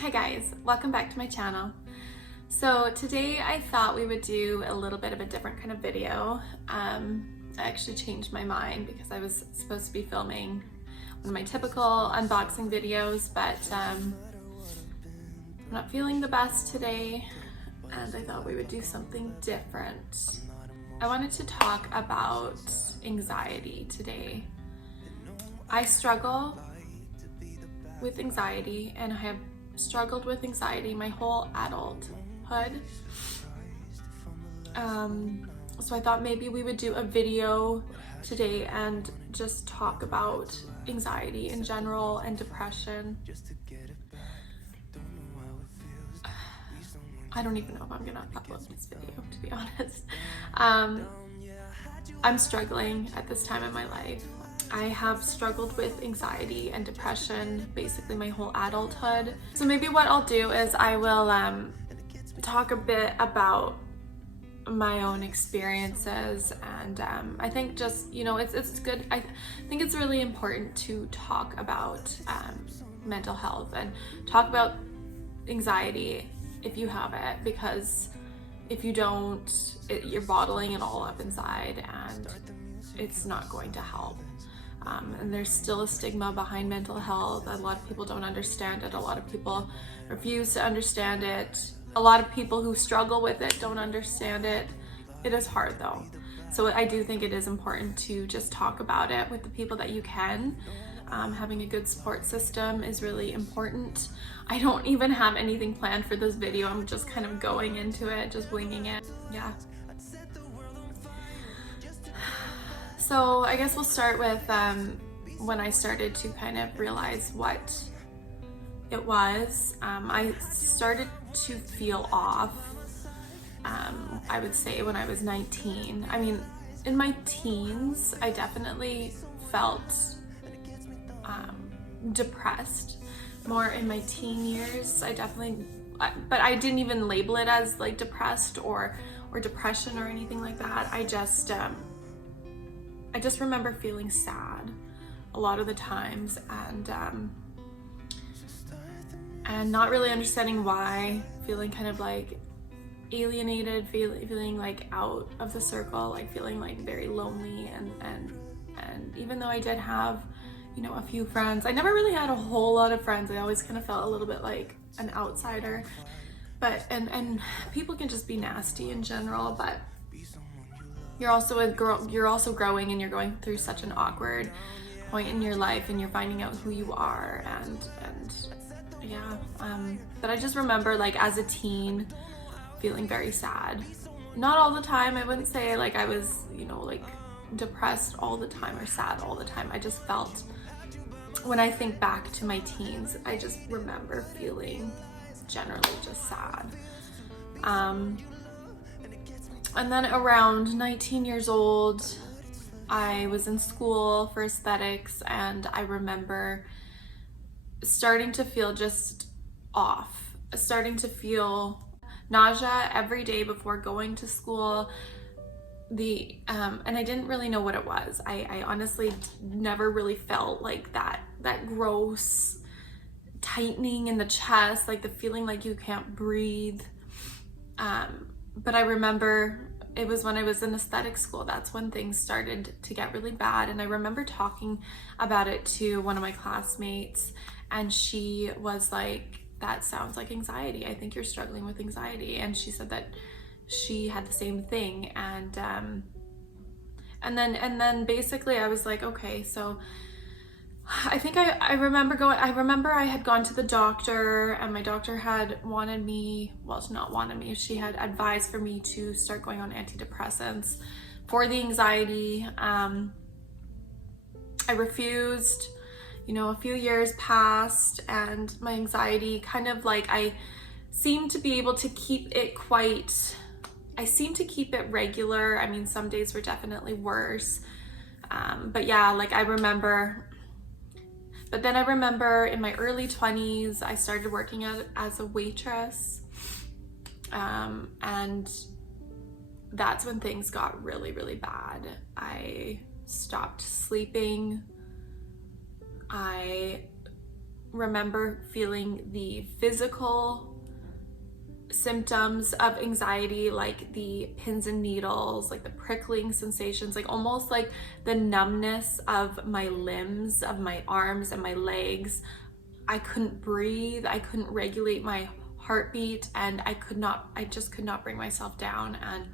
Hi guys, welcome back to my channel. So today I thought we would do a little bit of a different kind of video. I actually changed my mind because I was supposed to be filming one of my typical unboxing videos, but I'm not feeling the best today and I thought we would do something different. I wanted to talk about anxiety today. I struggle with anxiety and I have struggled with anxiety my whole adulthood. So I thought maybe we would do a video today and just talk about anxiety in general and depression. I don't even know if I'm gonna upload this video, to be honest. I'm struggling at this time in my life. I have struggled with anxiety and depression basically my whole adulthood. So maybe what I'll do is I will talk a bit about my own experiences, and I think just, you know, it's good. I think it's really important to talk about mental health and talk about anxiety if you have it, because if you don't, you're bottling it all up inside and it's not going to help. And there's still a stigma behind mental health. A lot of people don't understand it. A lot of people refuse to understand it. A lot of people who struggle with it don't understand it. It is hard though. So I do think it is important to just talk about it with the people that you can. Having a good support system is really important. I don't even have anything planned for this video. I'm just kind of going into it, just winging it. Yeah. So I guess we'll start with when I started to kind of realize what it was. I started to feel off, I would say when I was 19. I mean, in my teens, I definitely felt depressed. More in my teen years, but I didn't even label it as like depressed or depression or anything like that. I just remember feeling sad a lot of the times and not really understanding why, feeling kind of like alienated, feeling like out of the circle, like feeling like very lonely, and even though I did have, you know, a few friends, I never really had a whole lot of friends. I always kind of felt a little bit like an outsider, but and people can just be nasty in general, but you're also growing and you're going through such an awkward point in your life and you're finding out who you are, and yeah, but I just remember like as a teen feeling very sad. Not all the time. I wouldn't say like I was, you know, like depressed all the time or sad all the time. I just felt, when I think back to my teens, I just remember feeling generally just sad. And then around 19 years old, I was in school for aesthetics, and I remember starting to feel just off, starting to feel nausea every day before going to school. And I didn't really know what it was. I honestly never really felt like that gross tightening in the chest, like the feeling like you can't breathe. But I remember it was when I was in aesthetic school, that's when things started to get really bad. And I remember talking about it to one of my classmates, and she was like, that sounds like anxiety. I think you're struggling with anxiety. And she said that she had the same thing. And then basically I was like, okay, so I think I remember I had gone to the doctor, and my doctor had wanted me, well, not wanted me, she had advised for me to start going on antidepressants for the anxiety. I refused. You know, a few years passed and my anxiety kind of like, I seemed to be able to keep it regular. I mean, some days were definitely worse. But yeah, like But then I remember in my early 20s, I started working as a waitress. And that's when things got really, really bad. I stopped sleeping. I remember feeling the physical symptoms of anxiety, like the pins and needles, like the prickling sensations, like almost like the numbness of my limbs, of my arms and my legs. I couldn't breathe, I couldn't regulate my heartbeat, and I just could not bring myself down, and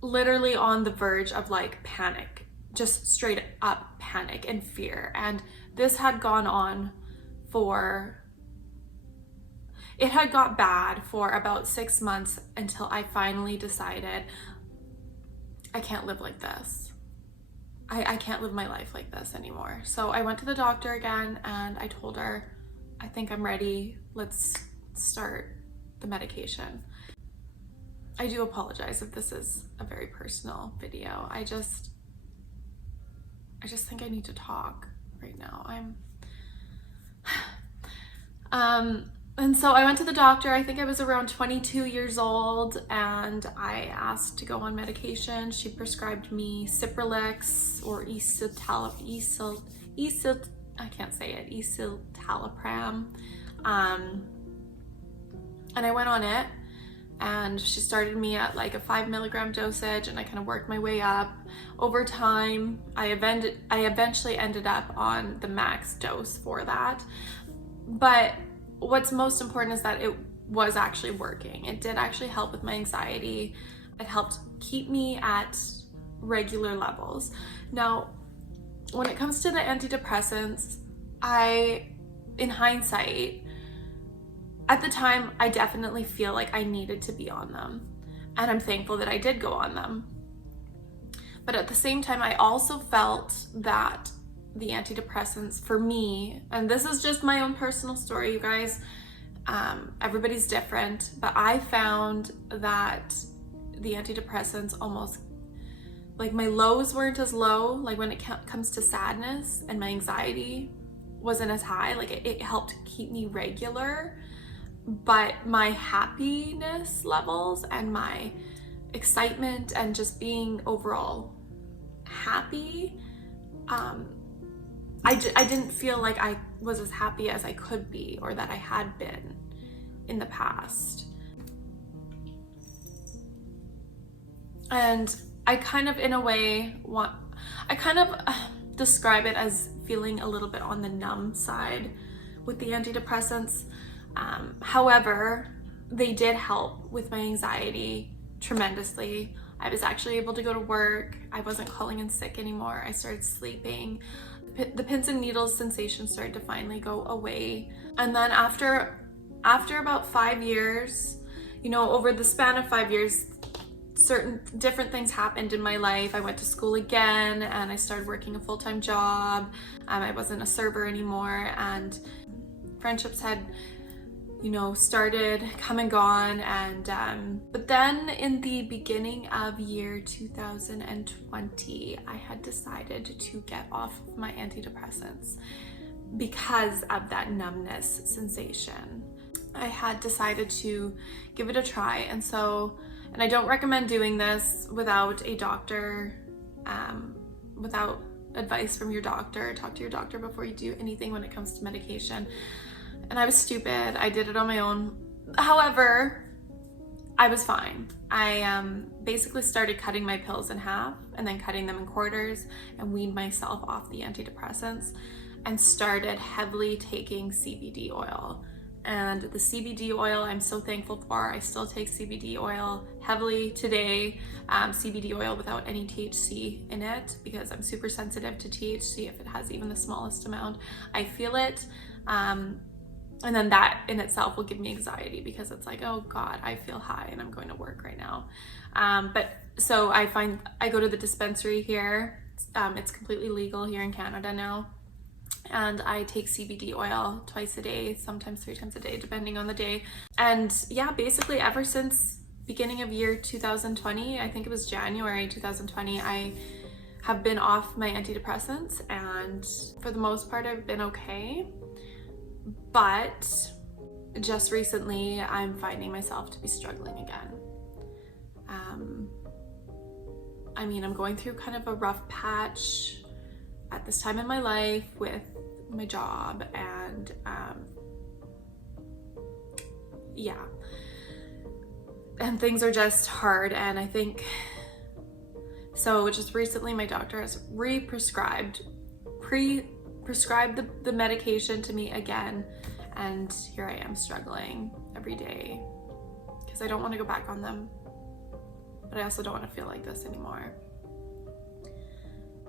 literally on the verge of like panic, just straight up panic and fear. And this had gone on it had got bad for about 6 months until I finally decided I can't live like this. I can't live my life like this anymore. So I went to the doctor again and I told her, I think I'm ready. Let's start the medication. I do apologize if this is a very personal video. I just think I need to talk right now. And so I went to the doctor. I think I was around 22 years old, and I asked to go on medication. She prescribed me Cipralex or escitalopram. And I went on it, and she started me at like a 5 milligram dosage, and I kind of worked my way up. Over time, I eventually ended up on the max dose for that. But what's most important is that it was actually working. It did actually help with my anxiety. It helped keep me at regular levels. Now, when it comes to the antidepressants, in hindsight, at the time, I definitely feel like I needed to be on them. And I'm thankful that I did go on them. But at the same time, I also felt that the antidepressants for me, and this is just my own personal story, you guys, everybody's different, but I found that the antidepressants almost, like my lows weren't as low, like when it comes to sadness, and my anxiety wasn't as high, like it helped keep me regular, but my happiness levels and my excitement and just being overall happy, I didn't feel like I was as happy as I could be, or that I had been in the past. And I kind of, in a way, describe it as feeling a little bit on the numb side with the antidepressants. However, they did help with my anxiety tremendously. I was actually able to go to work. I wasn't calling in sick anymore. I started sleeping. The pins and needles sensation started to finally go away. And then after about 5 years, over the span of 5 years, certain different things happened in my life. I went to school again, and I started working a full-time job. I wasn't a server anymore, and friendships had started come and gone, and but then in the beginning of year 2020, I had decided to get off of my antidepressants because of that numbness sensation. I had decided to give it a try, and I don't recommend doing this without a doctor, without advice from your doctor. Talk to your doctor before you do anything when it comes to medication. And I was stupid. I did it on my own. However, I was fine. I basically started cutting my pills in half and then cutting them in quarters, and weaned myself off the antidepressants and started heavily taking CBD oil. And the CBD oil I'm so thankful for. I still take CBD oil heavily today, CBD oil without any THC in it, because I'm super sensitive to THC. If it has even the smallest amount, I feel it. And then that in itself will give me anxiety, because it's like, oh God, I feel high and I'm going to work right now. But so I go to the dispensary here. It's completely legal here in Canada now. And I take CBD oil twice a day, sometimes 3 times a day, depending on the day. And yeah, basically ever since beginning of year 2020, I think it was January 2020, I have been off my antidepressants, and for the most part, I've been okay. But just recently, I'm finding myself to be struggling again. I'm going through kind of a rough patch at this time in my life with my job, and yeah, and things are just hard. And I think so just recently my doctor has prescribed the medication to me again, and here I am struggling every day because I don't want to go back on them, but I also don't want to feel like this anymore.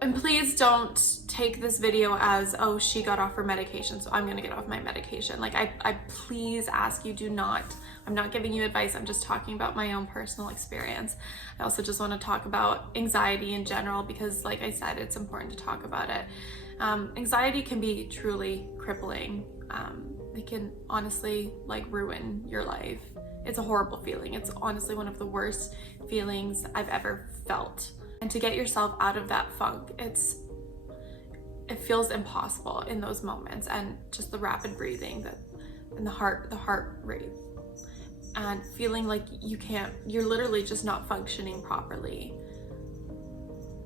And please don't take this video as, oh, she got off her medication, so I'm gonna get off my medication. Like, I please ask you, do not. I'm not giving you advice, I'm just talking about my own personal experience. I also just want to talk about anxiety in general because, like I said, it's important to talk about it. Anxiety can be truly crippling. It can honestly like ruin your life. It's a horrible feeling. It's honestly one of the worst feelings I've ever felt. And to get yourself out of that funk, it feels impossible in those moments. And just the rapid breathing, and the heart rate, and feeling like you're literally just not functioning properly.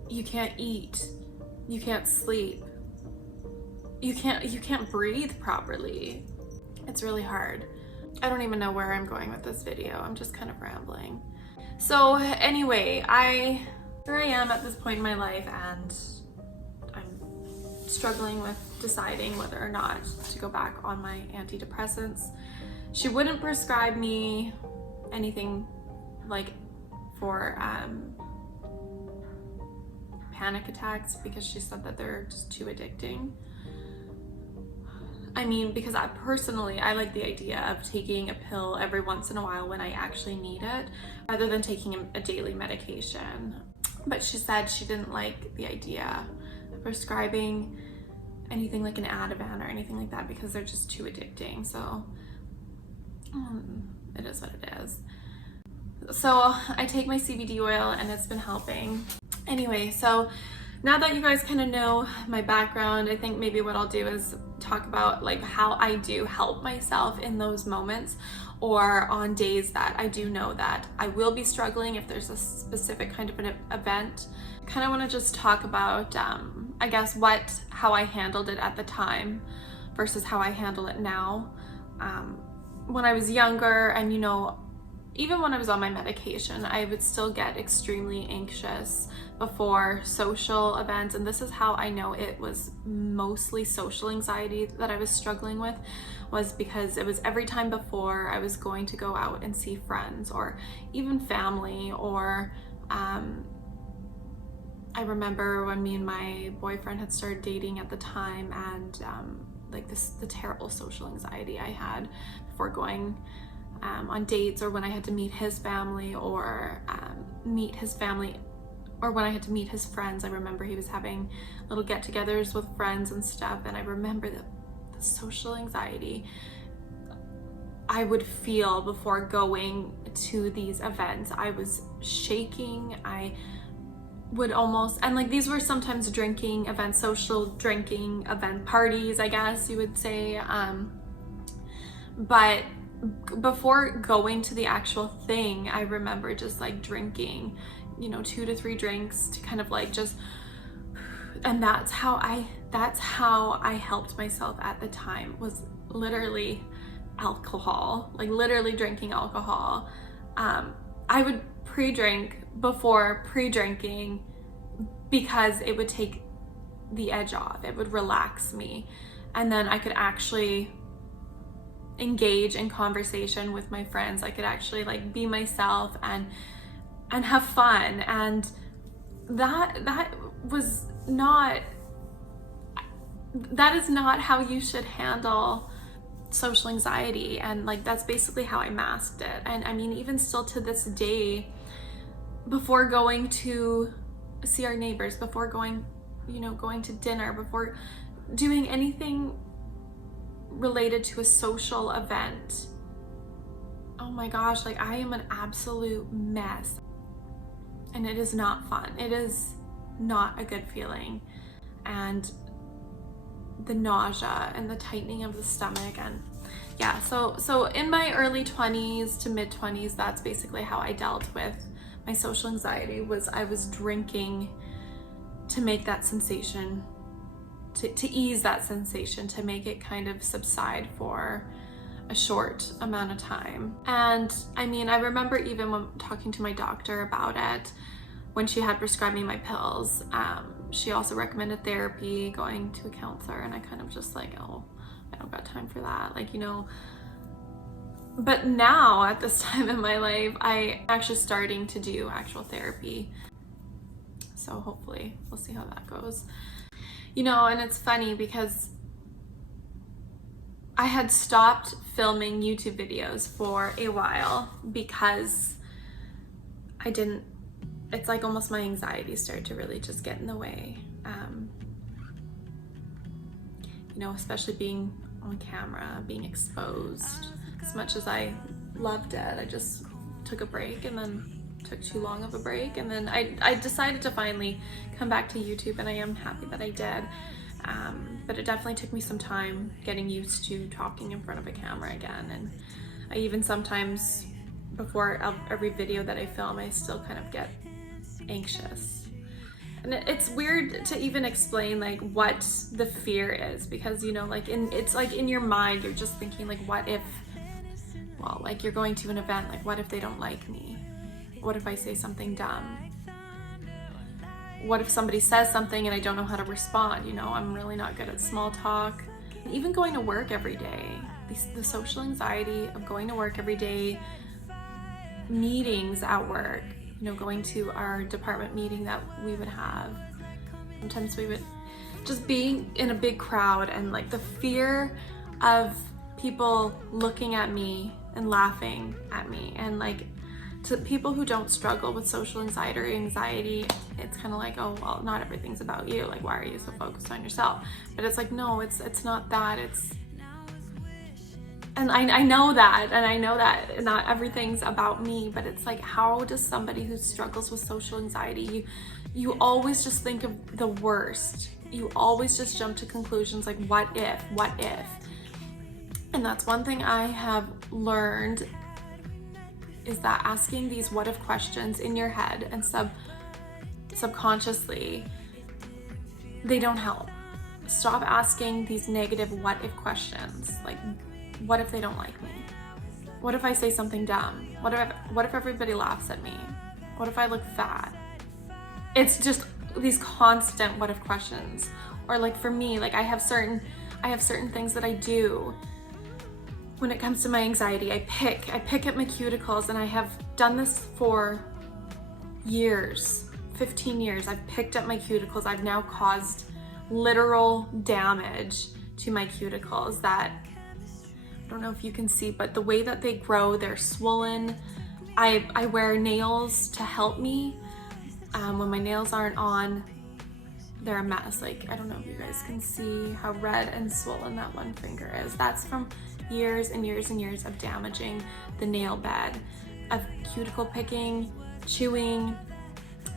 You can't eat, you can't sleep, you can't breathe properly. It's really hard. I don't even know where I'm going with this video. I'm just kind of rambling. So anyway, here I am at this point in my life, and I'm struggling with deciding whether or not to go back on my antidepressants. She wouldn't prescribe me anything like for panic attacks because she said that they're just too addicting. I mean, because I like the idea of taking a pill every once in a while when I actually need it, rather than taking a daily medication. But she said she didn't like the idea of prescribing anything like an Ativan or anything like that because they're just too addicting. So it is what it is. So I take my CBD oil and it's been helping. Anyway, so now that you guys kind of know my background, I think maybe what I'll do is talk about like how I do help myself in those moments, or on days that I do know that I will be struggling if there's a specific kind of an event. I kind of want to just talk about, I guess, how I handled it at the time versus how I handle it now. When I was younger, and even when I was on my medication, I would still get extremely anxious before social events. And this is how I know it was mostly social anxiety that I was struggling with, was because it was every time before I was going to go out and see friends or even family, or I remember when me and my boyfriend had started dating at the time, and the terrible social anxiety I had before going on dates, or when I had to meet his family, or or when I had to meet his friends. I remember he was having little get-togethers with friends and stuff, and I remember the social anxiety I would feel before going to these events. I was shaking. I would almost, and like these were sometimes drinking events, social drinking event parties, I guess you would say, but before going to the actual thing, I remember just like drinking 2 to 3 drinks to kind of like just, and that's how I helped myself at the time, was literally alcohol, like literally drinking alcohol. I would pre-drink before pre-drinking because it would take the edge off, it would relax me, and then I could actually engage in conversation with my friends. I could actually like be myself and have fun. And that is not how you should handle social anxiety. And like that's basically how I masked it. And I mean, even still to this day, before going to see our neighbors, before going to dinner, before doing anything related to a social event, oh my gosh, like I am an absolute mess, and it is not fun. It is not a good feeling. And the nausea and the tightening of the stomach, and yeah, so in my early 20s to mid 20s, that's basically how I dealt with my social anxiety. Was I was drinking to make that sensation to ease that sensation, to make it kind of subside for a short amount of time. And I mean, I remember even when talking to my doctor about it, when she had prescribed me my pills, she also recommended therapy, going to a counselor, and I kind of just like, oh, I don't got time for that, like, you know. But now at this time in my life, I'm actually starting to do actual therapy. So hopefully we'll see how that goes. You know, and it's funny because I had stopped filming YouTube videos for a while because it's like almost my anxiety started to really just get in the way. You know, especially being on camera, being exposed. As much as I loved it, I just took a break and then took too long of a break. And then I decided to finally come back to YouTube, and I am happy that I did. But it definitely took me some time getting used to talking in front of a camera again. And I even sometimes, before every video that I film, I still kind of get anxious. And it's weird to even explain like what the fear is, because, you know, like it's like in your mind, you're just thinking like, what if, well, like you're going to an event, like what if they don't like me? What if I say something dumb? What if somebody says something and I don't know how to respond? You know, I'm really not good at small talk. Even going to work every day, the social anxiety of going to work every day, meetings at work, you know, going to our department meeting that we would have. Sometimes we would just be in a big crowd, and like the fear of people looking at me and laughing at me. And like, to people who don't struggle with social anxiety, it's kind of like, oh, well, not everything's about you. Like, why are you so focused on yourself? But it's like, no, it's not that. And I know that, and I know that not everything's about me, but it's like, how does somebody who struggles with social anxiety, you always just think of the worst. You always just jump to conclusions like, what if? And that's one thing I have learned, is that asking these what if questions in your head and subconsciously, they don't help. Stop asking these negative what if questions. Like, what if they don't like me? What if I say something dumb? What if everybody laughs at me? What if I look fat? It's just these constant what if questions. Or like for me, like I have certain things that I do. When it comes to my anxiety, I pick at my cuticles, and I have done this for years, 15 years. I've picked at my cuticles. I've now caused literal damage to my cuticles that, I don't know if you can see, but the way that they grow, they're swollen. I wear nails to help me. When my nails aren't on, they're a mess. Like, I don't know if you guys can see how red and swollen that one finger is. That's from years and years and years of damaging the nail bed, of cuticle picking, chewing,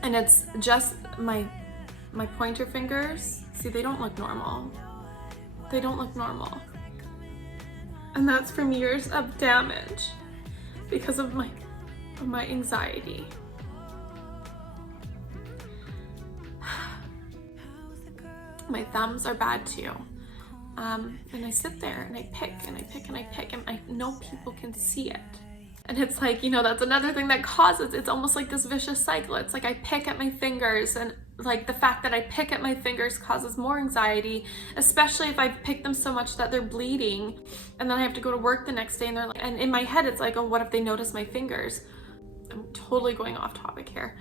and it's just my pointer fingers. See, they don't look normal. They don't look normal. And that's from years of damage because of my anxiety. My thumbs are bad too. And I sit there and I pick and I pick and I pick, and I know people can see it. And it's like, you know, that's another thing that causes, it's almost like this vicious cycle. It's like I pick at my fingers, and like the fact that I pick at my fingers causes more anxiety, especially if I pick them so much that they're bleeding, and then I have to go to work the next day, and they're like, and in my head it's like, oh, what if they notice my fingers? I'm totally going off topic here.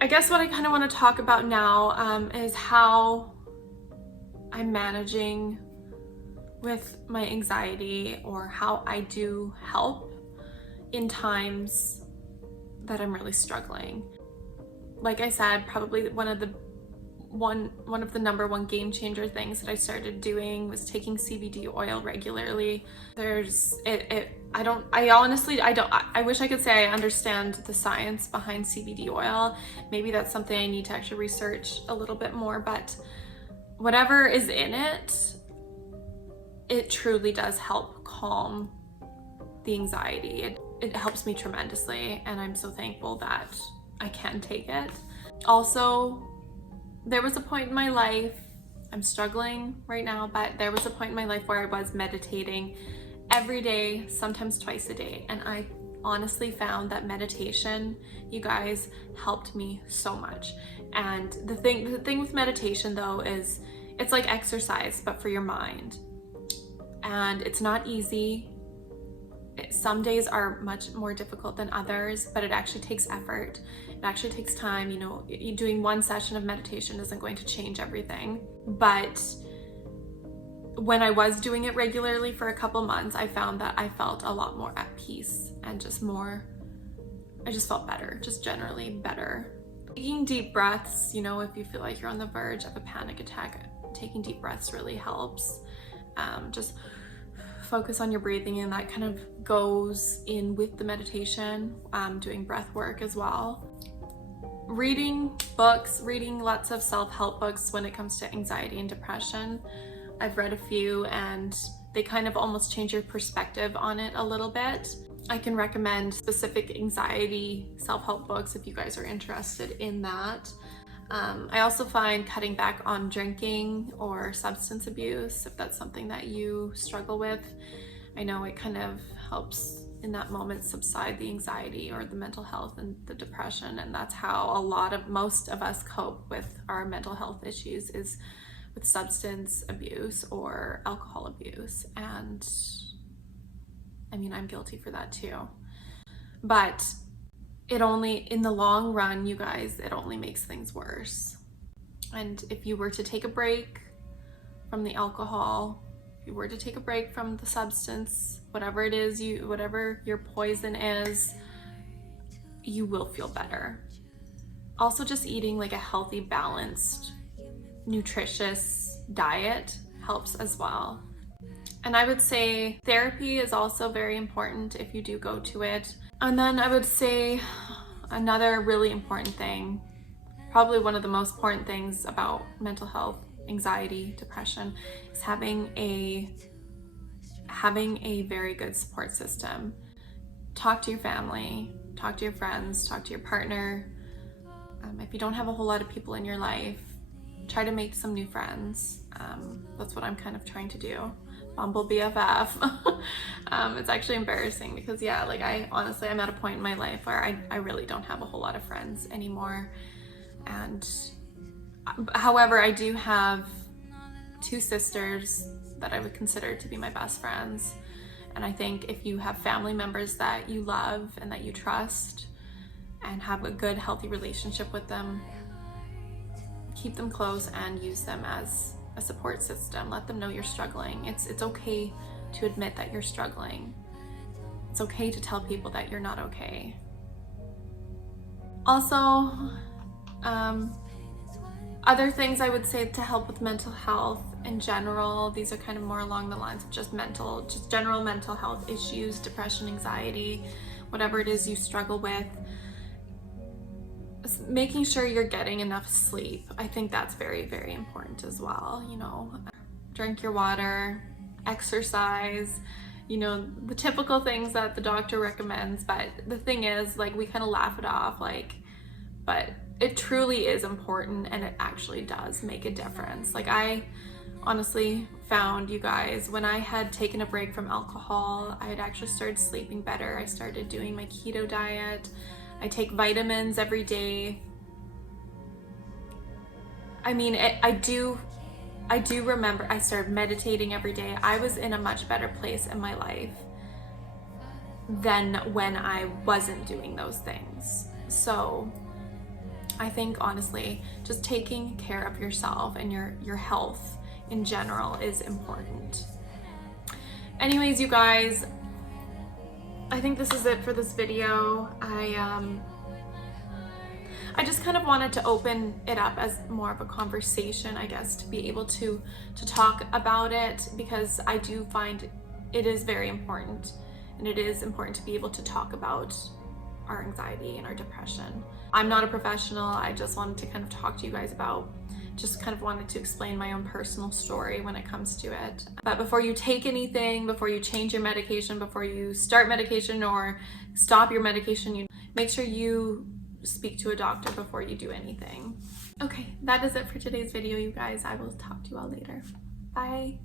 I guess what I kind of want to talk about now is how I'm managing with my anxiety, or how I do help in times that I'm really struggling. Like I said, probably one of the number one game changer things that I started doing was taking CBD oil regularly. I wish I could say I understand the science behind CBD oil. Maybe that's something I need to actually research a little bit more, but whatever is in it, it truly does help calm the anxiety. It helps me tremendously, and I'm so thankful that I can take it. Also, there was a point in my life, I'm struggling right now, but there was a point in my life where I was meditating every day, sometimes twice a day. And I honestly found that meditation, you guys, helped me so much. And the thing with meditation though is it's like exercise, but for your mind. And it's not easy. Some days are much more difficult than others, but it actually takes effort. It actually takes time. You know, doing one session of meditation isn't going to change everything. But when I was doing it regularly for a couple months, I found that I felt a lot more at peace and I just felt better, just generally better. Taking deep breaths, you know, if you feel like you're on the verge of a panic attack, taking deep breaths really helps. Just focus on your breathing, and that kind of goes in with the meditation, doing breath work as well. Reading books, reading lots of self-help books when it comes to anxiety and depression. I've read a few and they kind of almost change your perspective on it a little bit. I can recommend specific anxiety self-help books if you guys are interested in that. I also find cutting back on drinking or substance abuse, if that's something that you struggle with. I know it kind of helps in that moment subside the anxiety or the mental health and the depression, and that's how most of us cope with our mental health issues, is with substance abuse or alcohol abuse. And I mean, I'm guilty for that too. But in the long run, you guys, it only makes things worse. And if you were to take a break from the alcohol, if you were to take a break from the substance, whatever it is, whatever your poison is, you will feel better. Also, just eating like a healthy, balanced, nutritious diet helps as well. And I would say therapy is also very important if you do go to it. And then I would say another really important thing, probably one of the most important things about mental health, anxiety, depression, is having a very good support system. Talk to your family, talk to your friends, talk to your partner. If you don't have a whole lot of people in your life, try to make some new friends. That's what I'm kind of trying to do. Bumble BFF. It's actually embarrassing because like I'm at a point in my life where I really don't have a whole lot of friends anymore. And however, I do have 2 sisters that I would consider to be my best friends. And I think if you have family members that you love and that you trust and have a good, healthy relationship with them, keep them close and use them as a support system. Let them know you're struggling. It's okay to admit that you're struggling. It's okay to tell people that you're not okay. Also, other things I would say to help with mental health in general, these are kind of more along the lines of just general mental health issues, depression, anxiety, whatever it is you struggle with. Making sure you're getting enough sleep. I think that's very, very important as well. You know, drink your water, exercise, you know, the typical things that the doctor recommends. But the thing is, like, we kind of laugh it off, but it truly is important, and it actually does make a difference. Like, I honestly found, you guys, when I had taken a break from alcohol, I had actually started sleeping better. I started doing my keto diet. I take vitamins every day. I mean, I do remember I started meditating every day. I was in a much better place in my life than when I wasn't doing those things. So I think, honestly, just taking care of yourself and your health in general is important. Anyways, you guys, I think this is it for this video. I just kind of wanted to open it up as more of a conversation, I guess, to be able to talk about it, because I do find it is very important, and it is important to be able to talk about our anxiety and our depression. I'm not a professional. I just wanted to kind of talk to you guys about, just kind of wanted to explain my own personal story when it comes to it. But before you take anything, before you change your medication, before you start medication or stop your medication, you make sure you speak to a doctor before you do anything. Okay, that is it for today's video, you guys. I will talk to you all later. Bye.